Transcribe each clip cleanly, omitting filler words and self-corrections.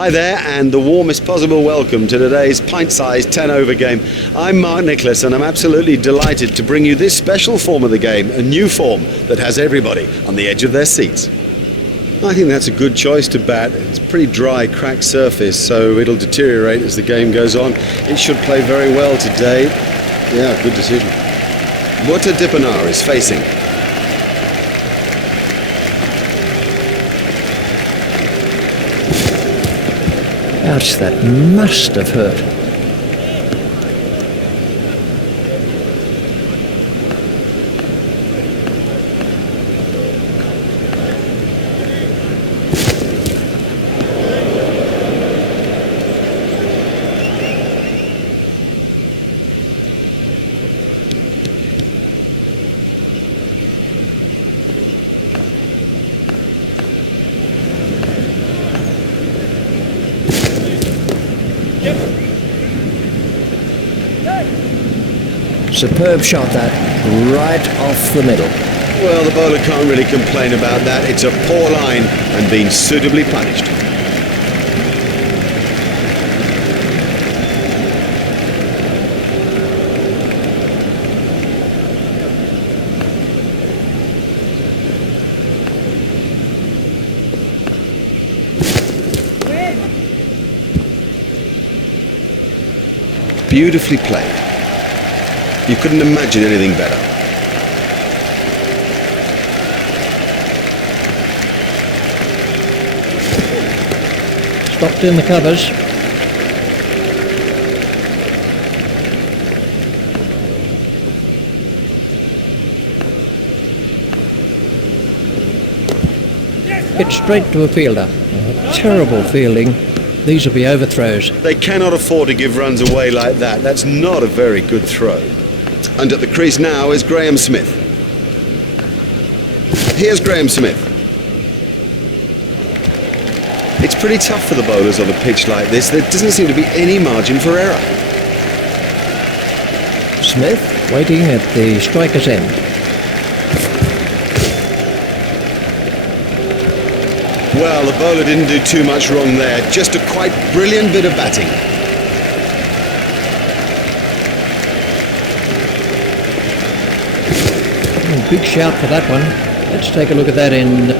Hi there, and the warmest possible welcome to today's pint-sized 10-over game. I'm Mark Nicholas, and I'm absolutely delighted to bring you this special form of the game, a new form that has everybody on the edge of their seats. I think that's a good choice to bat. It's a pretty dry, cracked surface, so it'll deteriorate as the game goes on. It should play very well today. Yeah, good decision. What Dipanar is facing. Ouch, that must have hurt. Superb shot that, right off the middle. Well, the bowler can't really complain about that. It's a poor line and been suitably punished. Beautifully played. You couldn't imagine anything better. Stopped in the covers. Hit straight to a fielder. Oh, terrible fielding. These will be overthrows. They cannot afford to give runs away like that. That's not a very good throw. And at the crease now is Graham Smith. Here's Graham Smith. It's pretty tough for the bowlers on a pitch like this. There doesn't seem to be any margin for error. Smith waiting at the striker's end. Well, the bowler didn't do too much wrong there. Just a quite brilliant bit of batting. Big shout for that one. Let's take a look at that in.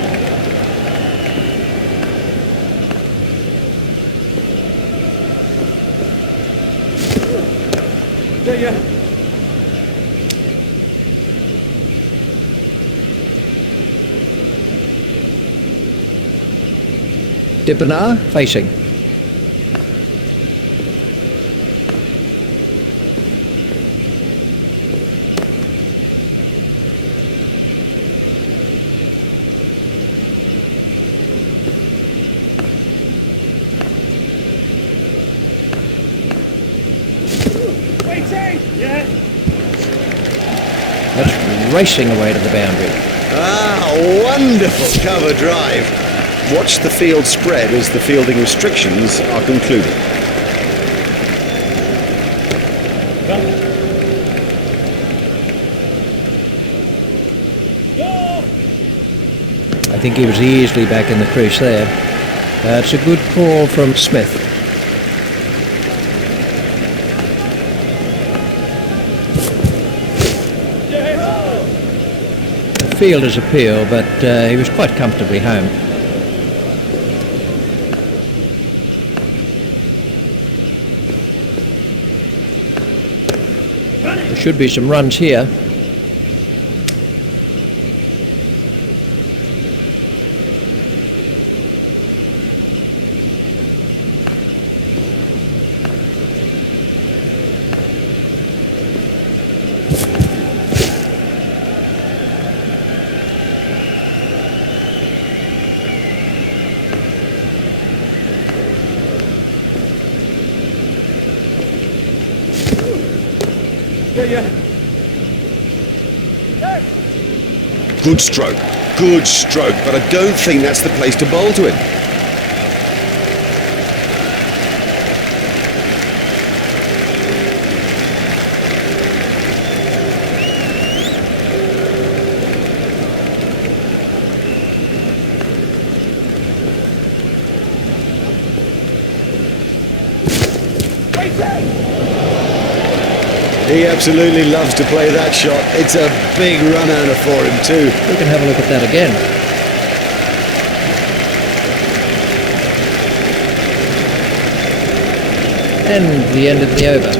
Dipanar facing. That's racing away to the boundary. Ah, wonderful cover drive. Watch the field spread as the fielding restrictions are concluded. I think he was easily back in the crease there. It's a good call from Smith. Fielder's appeal, but he was quite comfortably home. There should be some runs here. Good stroke, but I don't think that's the place to bowl to him. He absolutely loves to play that shot. It's a big run-earner for him too. We can have a look at that again. And the end of the over.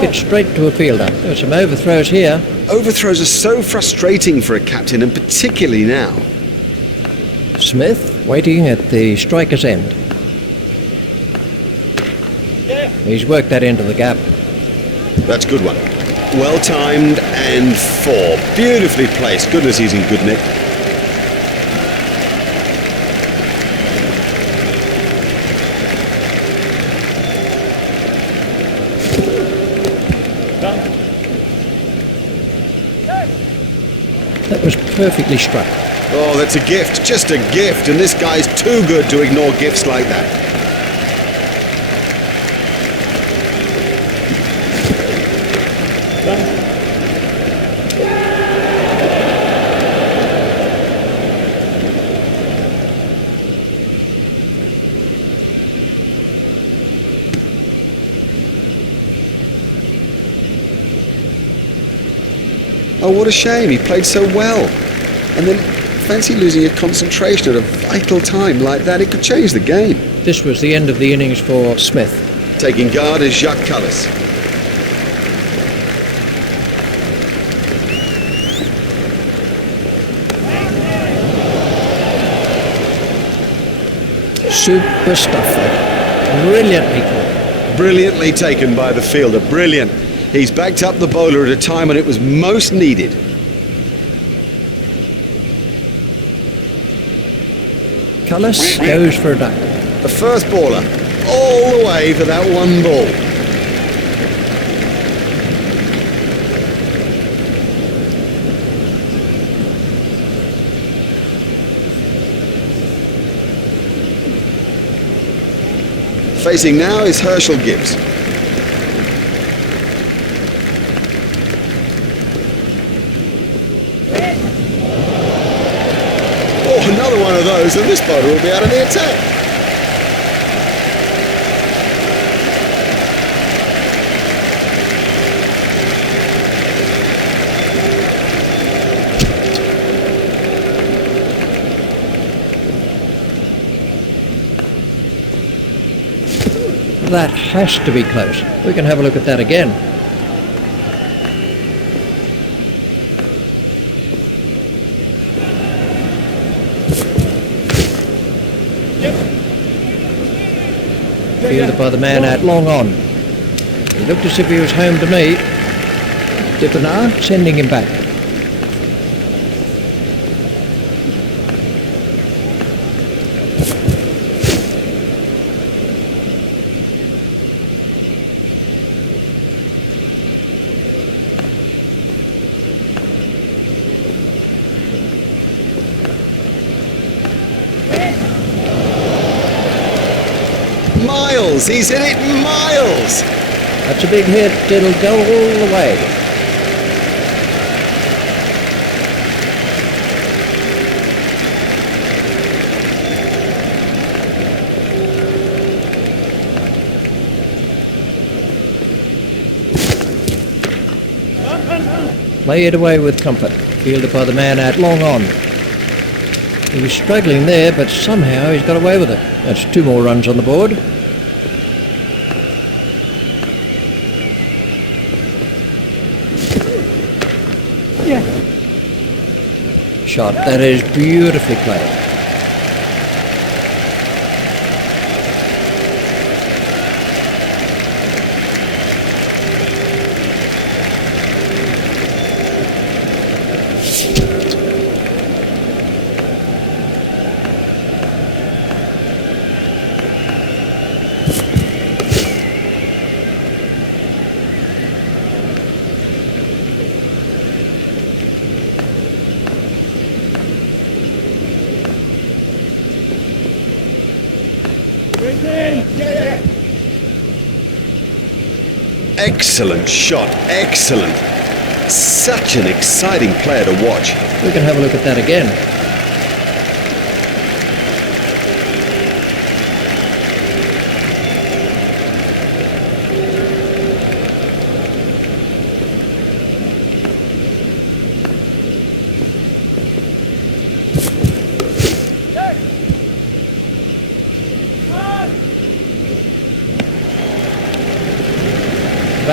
Get straight to a fielder. There are some overthrows here. Overthrows are so frustrating for a captain, and particularly now. Smith waiting at the striker's end. He's worked that into the gap. That's a good one. Well timed and 4. Beautifully placed. Goodness, he's in good nick. That was perfectly struck. Oh, that's a gift. Just a gift. And this guy's too good to ignore gifts like that. Oh, what a shame. He played so well. And then fancy losing your concentration at a vital time like that. It could change the game. This was the end of the innings for Smith. Taking guard is Jacques Callis. Super stuff there. Brilliantly caught. Brilliantly taken by the fielder. Brilliant. He's backed up the bowler at a time when it was most needed. Cullis goes for a duck. The first baller, all the way for that one ball. Facing now is Herschel Gibbs. Another one of those, and this bowler will be out of the attack. That has to be close. We can have a look at that again. Fielded by the man out long on. He looked as if he was home to me. Dippenar sending him back. Miles, he's hit it miles. That's a big hit. It'll go all the way. Play it away with comfort. Fielded by the man out long on. He was struggling there, but somehow he's got away with it. That's 2 more runs on the board. Shot. That is beautifully played. Excellent shot, excellent. Such an exciting player to watch. We can have a look at that again.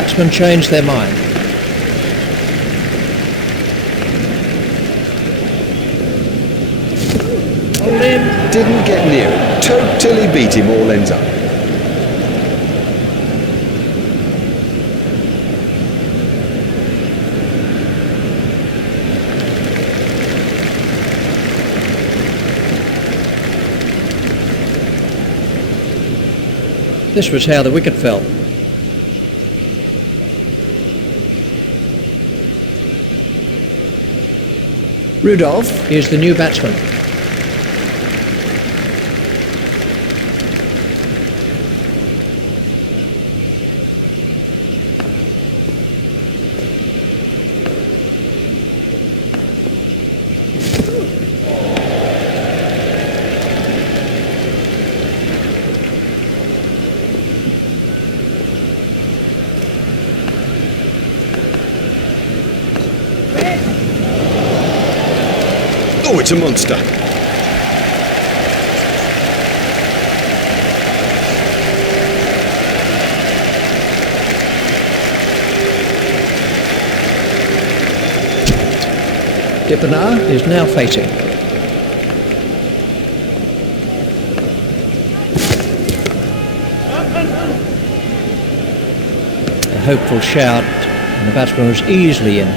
batsmen changed their mind. Len didn't get near it. Totally beat him all ends up. This was how the wicket fell. Rudolph is the new batsman. Oh, it's a monster. Dippenaar is now facing. A hopeful shout, and the batsman was easily in.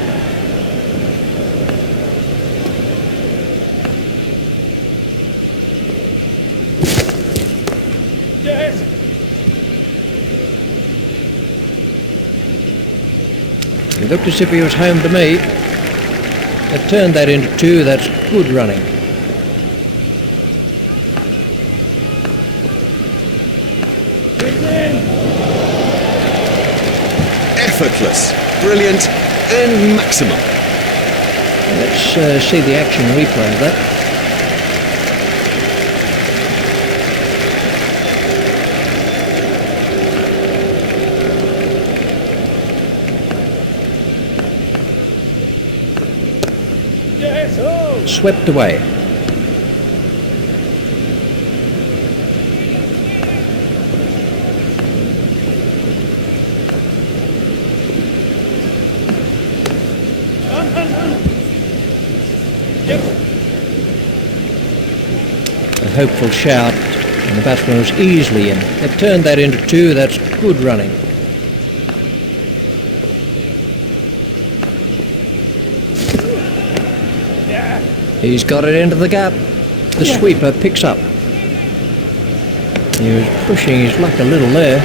He looked as if he was home to me. They've turned that into two. That's good running. Effortless, brilliant, and maximum. Let's see the action replay of that. Swept away. A hopeful shout, and the batsman was easily in. They've turned that into two. That's good running. He's got it into the gap. The sweeper picks up. He was pushing his luck a little there.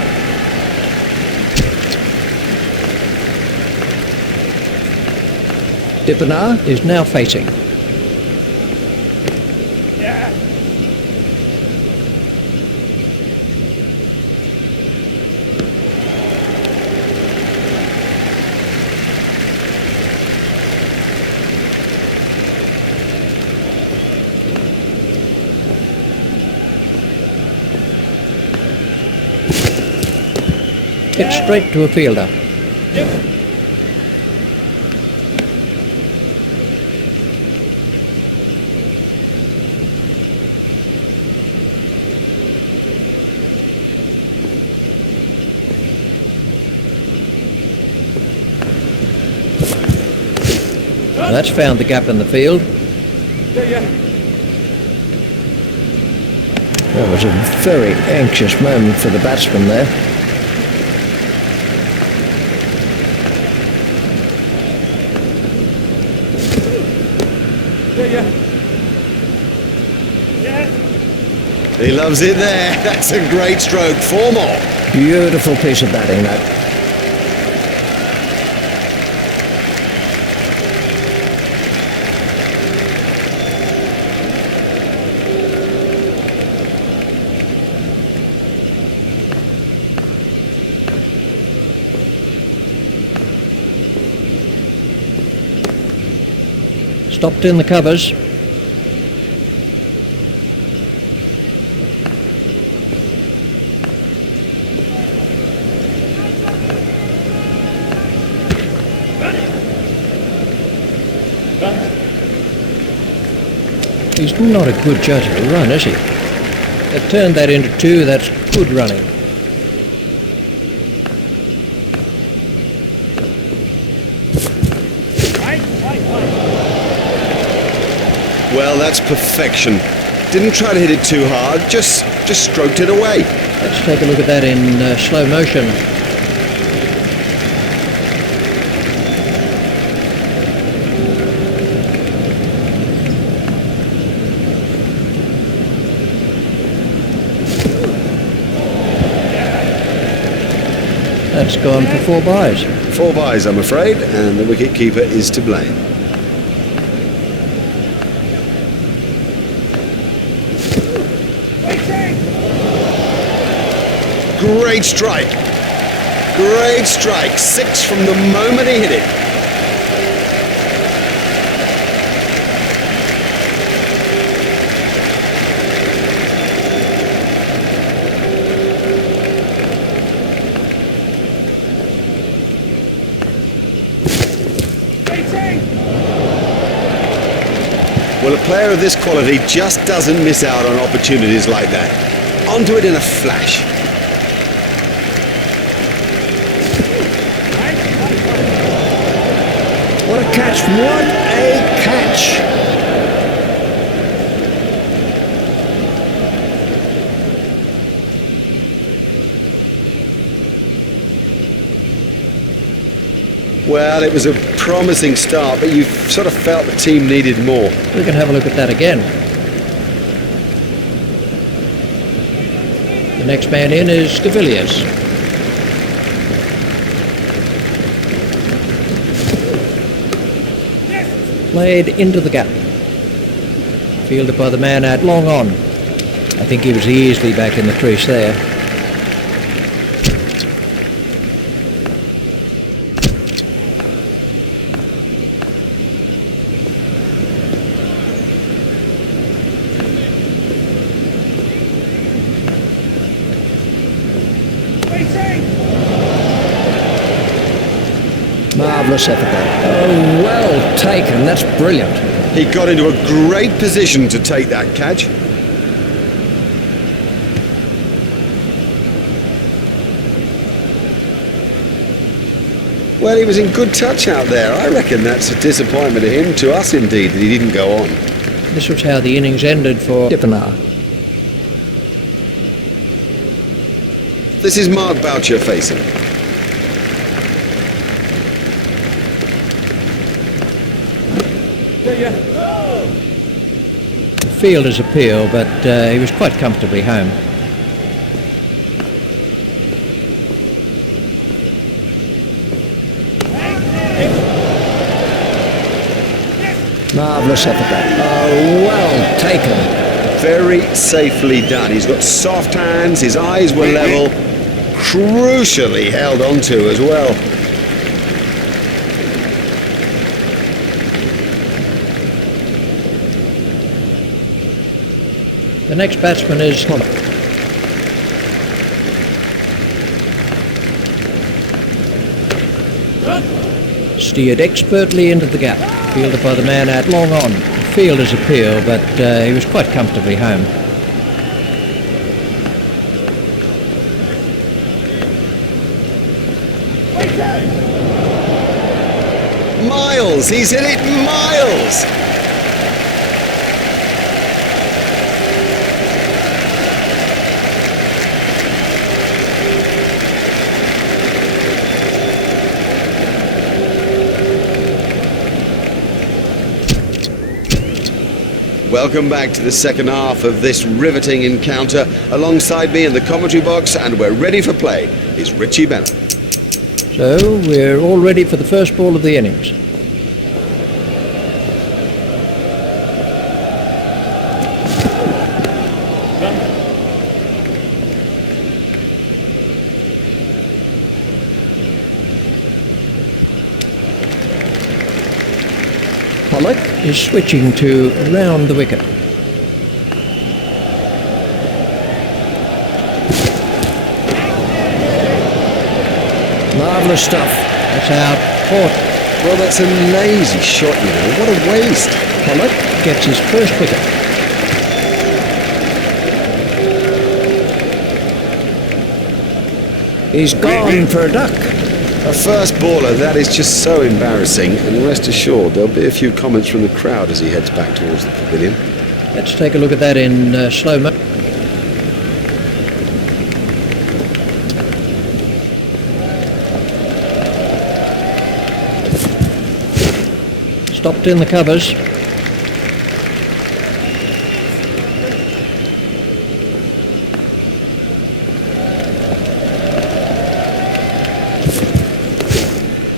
Dippenaar is now facing. Hit straight to a fielder. That's found the gap in the field. That was a very anxious moment for the batsman there. He loves it there. That's a great stroke. 4 more. Beautiful piece of batting, that. Stopped in the covers. He's not a good judge of a run, is he? They've turned that into two. That's good running. that's perfection. Didn't try to hit it too hard, just stroked it away. Let's take a look at that in slow motion. That's gone for 4 byes. 4 byes, I'm afraid, and the wicket-keeper is to blame. Great strike. Great strike. 6 from the moment he hit it. Well, a player of this quality just doesn't miss out on opportunities like that. Onto it in a flash. What a catch, what a catch! Well, it was a promising start, but you sort of felt the team needed more. We can have a look at that again. The next man in is De Villiers. Played into the gap. Fielded by the man out long on. I think he was easily back in the crease there. Marvellous effort there. Oh, well taken. That's brilliant. He got into a great position to take that catch. Well, he was in good touch out there. I reckon that's a disappointment to him, to us indeed, that he didn't go on. This was how the innings ended for Dippenaar. This is Mark Boucher facing. The fielder's appeal, but he was quite comfortably home. Marvellous effort there. Oh, well taken. Very safely done. He's got soft hands, his eyes were level, crucially held onto as well. The next batsman is Holland. Steered expertly into the gap. Fielded by the man out long on. Fielder's appeal, but he was quite comfortably home. Miles! He's hit it miles! Welcome back to the second half of this riveting encounter. Alongside me in the commentary box, and we're ready for play, is Richie Bennett. So we're all ready for the first ball of the innings. Pollock is switching to round the wicket. Marvellous stuff. That's out. Caught. Well, that's a lazy shot, you know. What a waste. Pollock gets his first wicket. He's gone for a duck. A first baller, that is just so embarrassing, and rest assured there'll be a few comments from the crowd as he heads back towards the pavilion. Let's take a look at that in slow-mo. Stopped in the covers.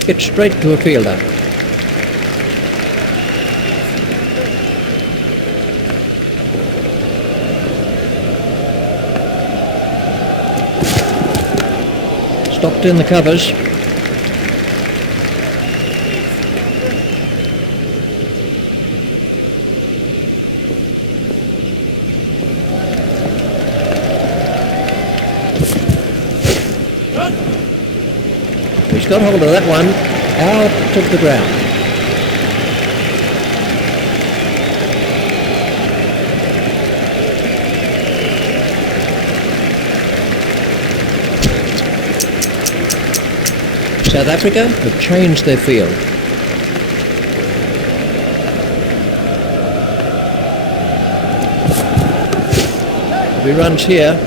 Hit straight to a fielder. Stopped in the covers. He's got hold of that one, out of the ground. South Africa have changed their field. If he runs here,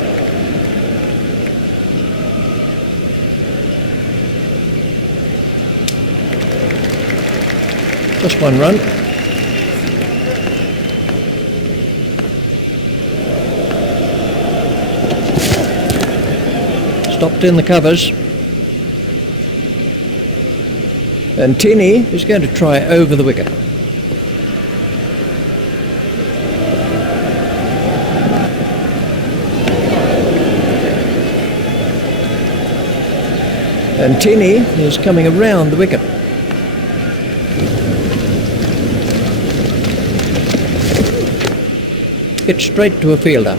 just one run. Stopped in the covers. And Tini is going to try over the wicket. And Tini is coming around the wicket. Hit straight to a fielder.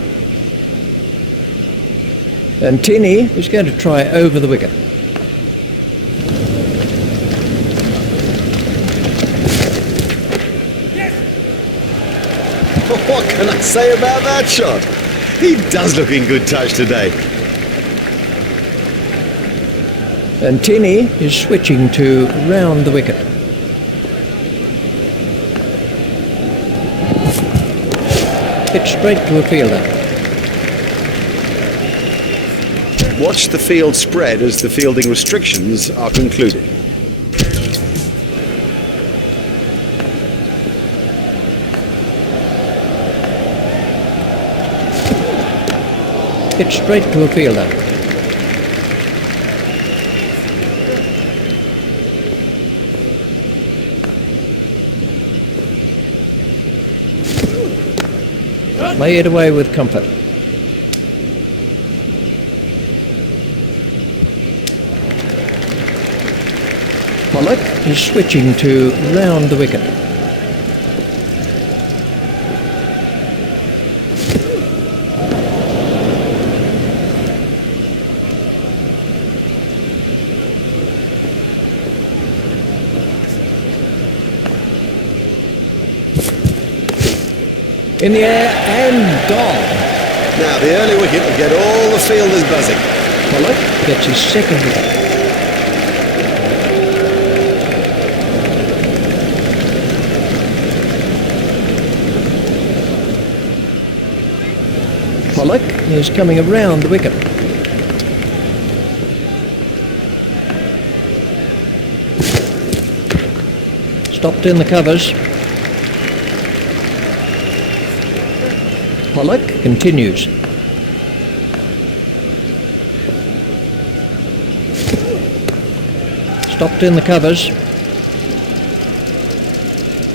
And Tini is going to try over the wicket. What can I say about that shot? He does look in good touch today. And Tini is switching to round the wicket. Hit straight to a fielder. Watch the field spread as the fielding restrictions are concluded. Hit straight to a fielder. Play it away with comfort. Pollock is switching to round the wicket. In the air and gone. Now the early wicket will get all the fielders buzzing. Pollock gets his second wicket. Pollock is coming around the wicket. Stopped in the covers. Pollock continues. Stopped in the covers.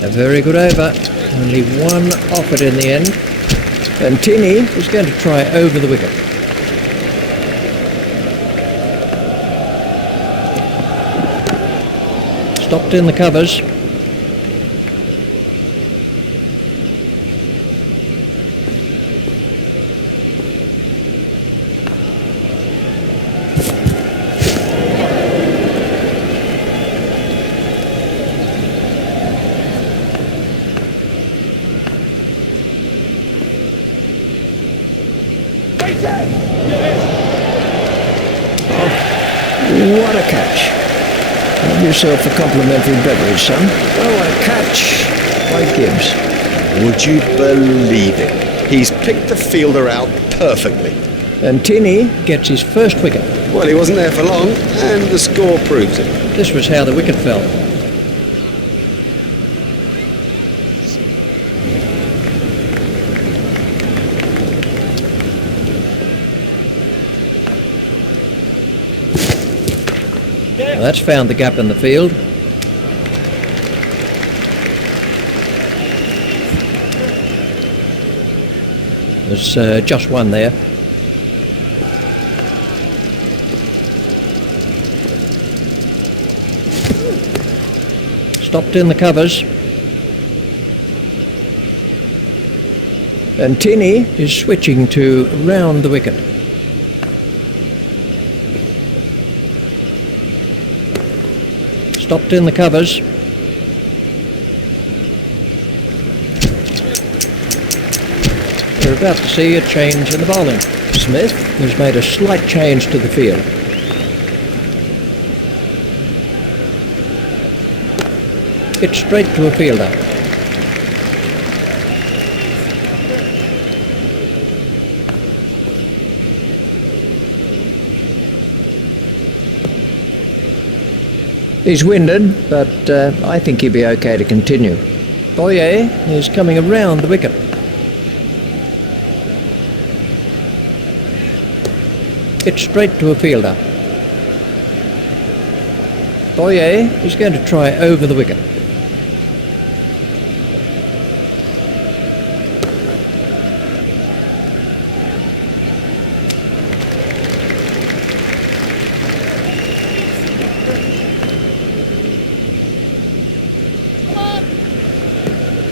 A very good over. Only one off it in the end. And Tini is going to try over the wicket. Stopped in the covers. What a catch. Have yourself a complimentary beverage, son. Oh, a catch by Gibbs. Would you believe it? He's picked the fielder out perfectly. And Tinney gets his first wicket. Well, he wasn't there for long, and the score proves it. This was how the wicket fell. Well, that's found the gap in the field. There's just one there. Stopped in the covers. And Tinney is switching to round the wicket. Stopped in the covers. We're about to see a change in the bowling. Smith has made a slight change to the field. It's straight to a fielder. He's winded, but I think he'll be okay to continue. Boyer is coming around the wicket. It's straight to a fielder. Boyer is going to try over the wicket.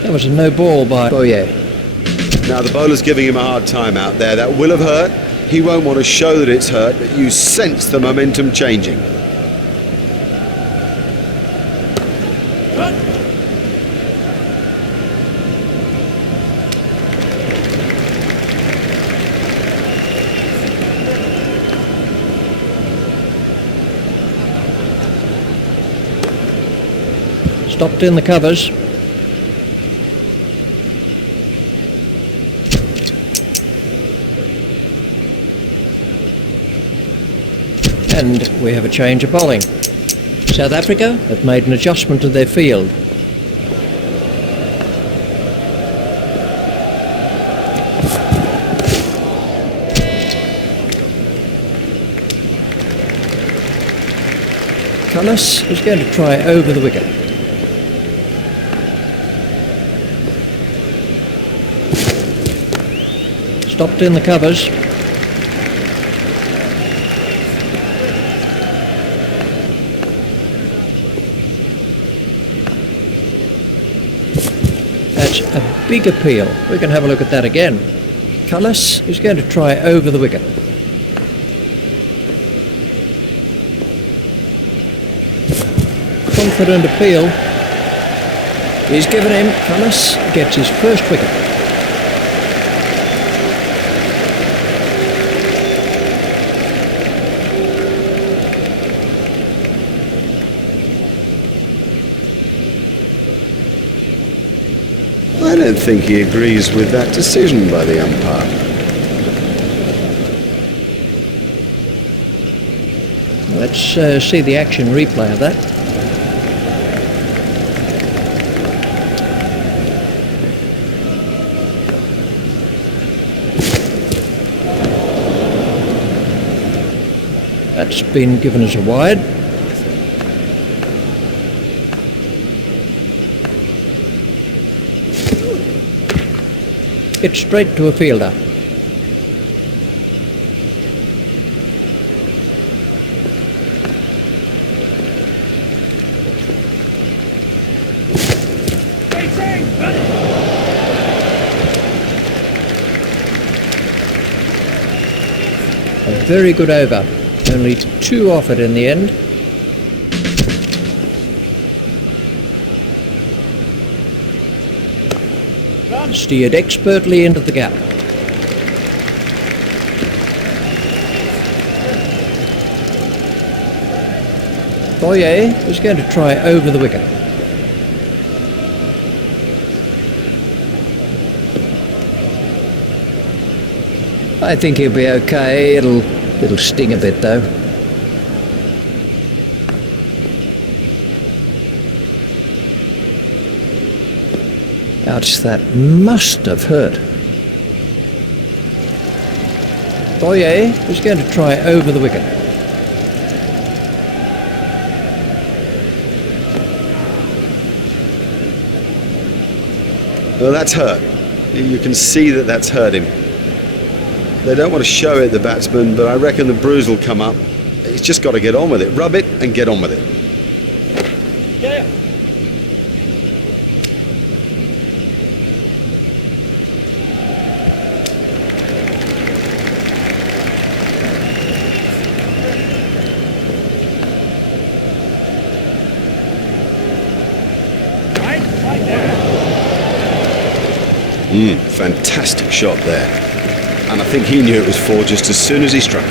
That was a no ball by Boyer. Now the bowler's giving him a hard time out there. That will have hurt. He won't want to show that it's hurt, but you sense the momentum changing. Stopped in the covers. And we have a change of bowling. South Africa have made an adjustment to their field. Cullis is going to try over the wicket. Stopped in the covers. That's a big appeal. We can have a look at that again. Cullis is going to try over the wicket. Confident appeal. He's given him. Cullis gets his first wicket. I don't think he agrees with that decision by the umpire. Let's see the action replay of that. That's been given as a wide. It's straight to a fielder. A very good over. Only 2 off it in the end. Steered expertly into the gap. Boyer is going to try over the wicket. I think he'll be okay. It'll sting a bit though. Ouch, that must have hurt. Boyer is going to try over the wicket. Well, that's hurt. You can see that that's hurt him. They don't want to show it, the batsman, but I reckon the bruise will come up. He's just got to get on with it. Rub it and get on with it. Yeah. Fantastic shot there. And I think he knew it was four just as soon as he struck it.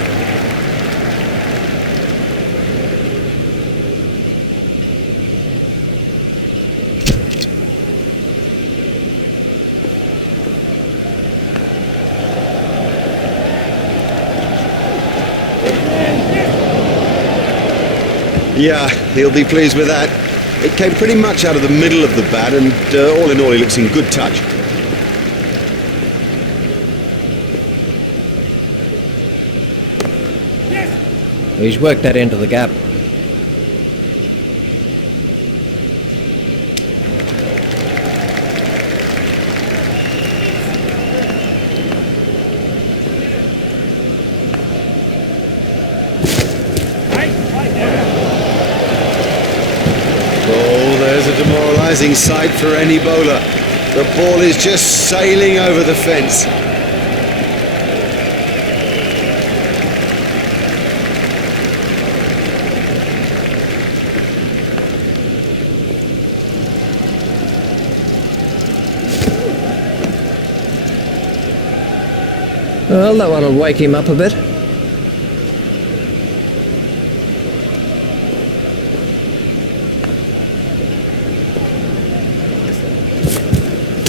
Yeah, he'll be pleased with that. It came pretty much out of the middle of the bat, and all in all, he looks in good touch. He's worked that into the gap. Oh, there's a demoralising sight for any bowler. The ball is just sailing over the fence. Well, that one will wake him up a bit.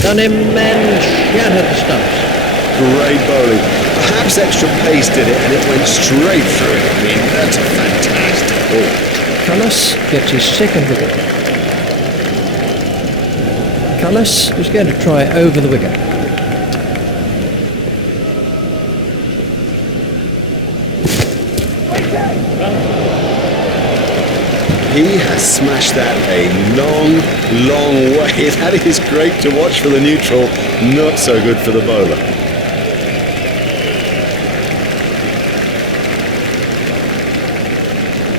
Done him and shattered the stumps. Great bowling. Perhaps extra pace did it, and it went straight through it. I mean, that's a fantastic ball. Cullis gets his second wicket. Cullis is going to try over the wicket. He has smashed that a long, long way. That is great to watch for the neutral, not so good for the bowler.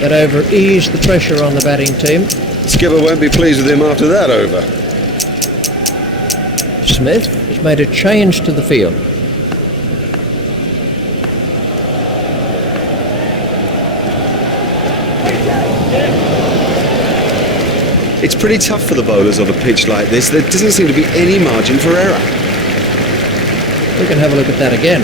That over eased the pressure on the batting team. The skipper won't be pleased with him after that over. Smith has made a change to the field. It's pretty tough for the bowlers on a pitch like this. There doesn't seem to be any margin for error. We can have a look at that again.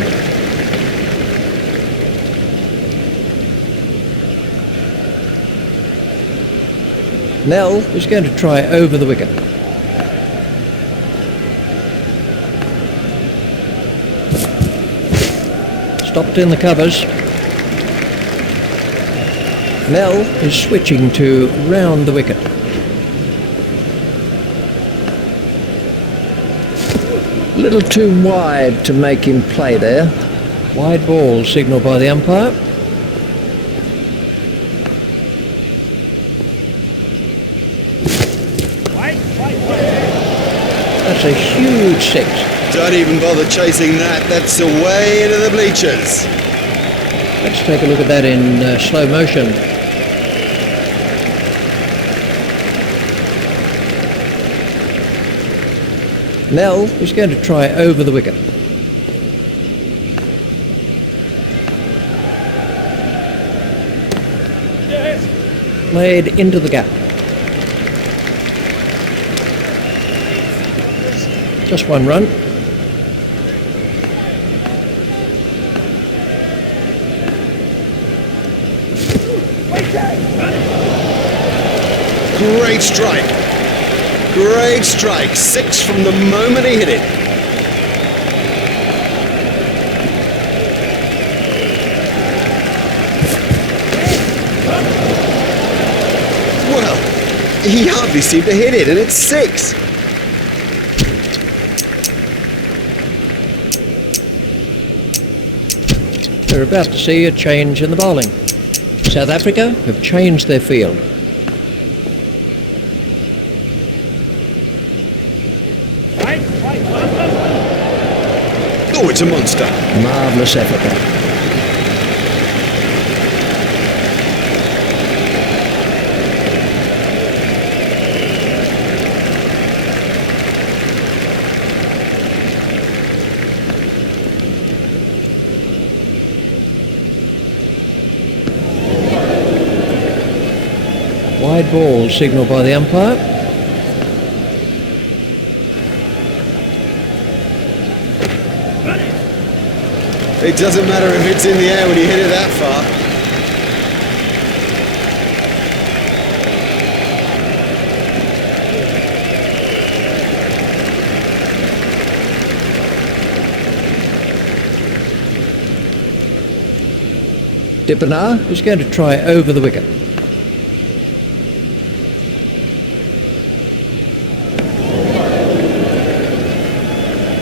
Nell is going to try over the wicket. Stopped in the covers. Nell is switching to round the wicket. A little too wide to make him play there. Wide ball signalled by the umpire. That's a huge six. Don't even bother chasing that. That's away into the bleachers. Let's take a look at that in slow motion. Nell is going to try over the wicket. Played into the gap. Just one run. Great strike. Great strike. Six from the moment he hit it. He hardly seemed to hit it, and it's 6. We're about to see a change in the bowling. South Africa have changed their field. Oh, it's a monster. Marvellous effort there. Wide ball signalled by the umpire. It doesn't matter if it's in the air when you hit it that far. Dippenaar is going to try over the wicket.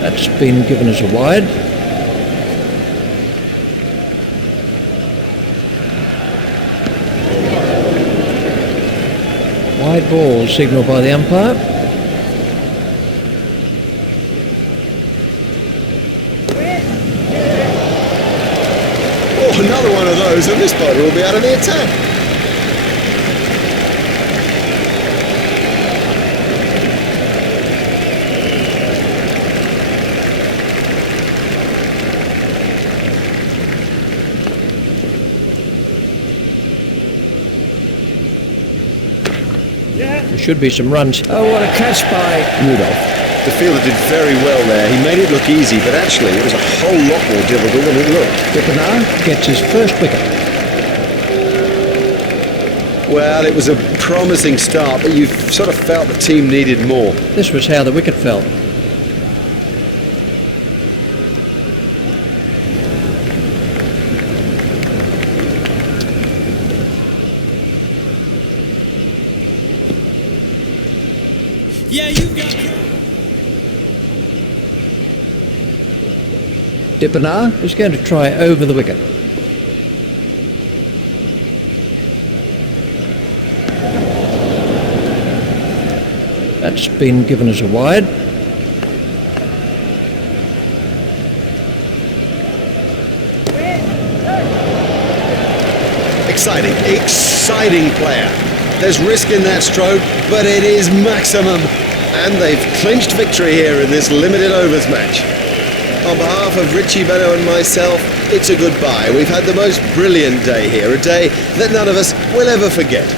That's been given as a wide. Wide ball signalled by the umpire. Oh, another one of those, and this bowler will be out of the attack. There should be some runs. Oh, what a catch by Rudolph. The fielder did very well there. He made it look easy, but actually it was a whole lot more difficult than it looked. Dippenaar gets his first wicket. Well, it was a promising start, but you sort of felt the team needed more. This was how the wicket fell. Yeah, you got Dippenaar is going to try over the wicket. That's been given as a wide. Exciting player. There's risk in that stroke, but it is maximum. And they've clinched victory here in this limited overs match. On behalf of Richie Benno and myself, it's a goodbye. We've had the most brilliant day here, a day that none of us will ever forget.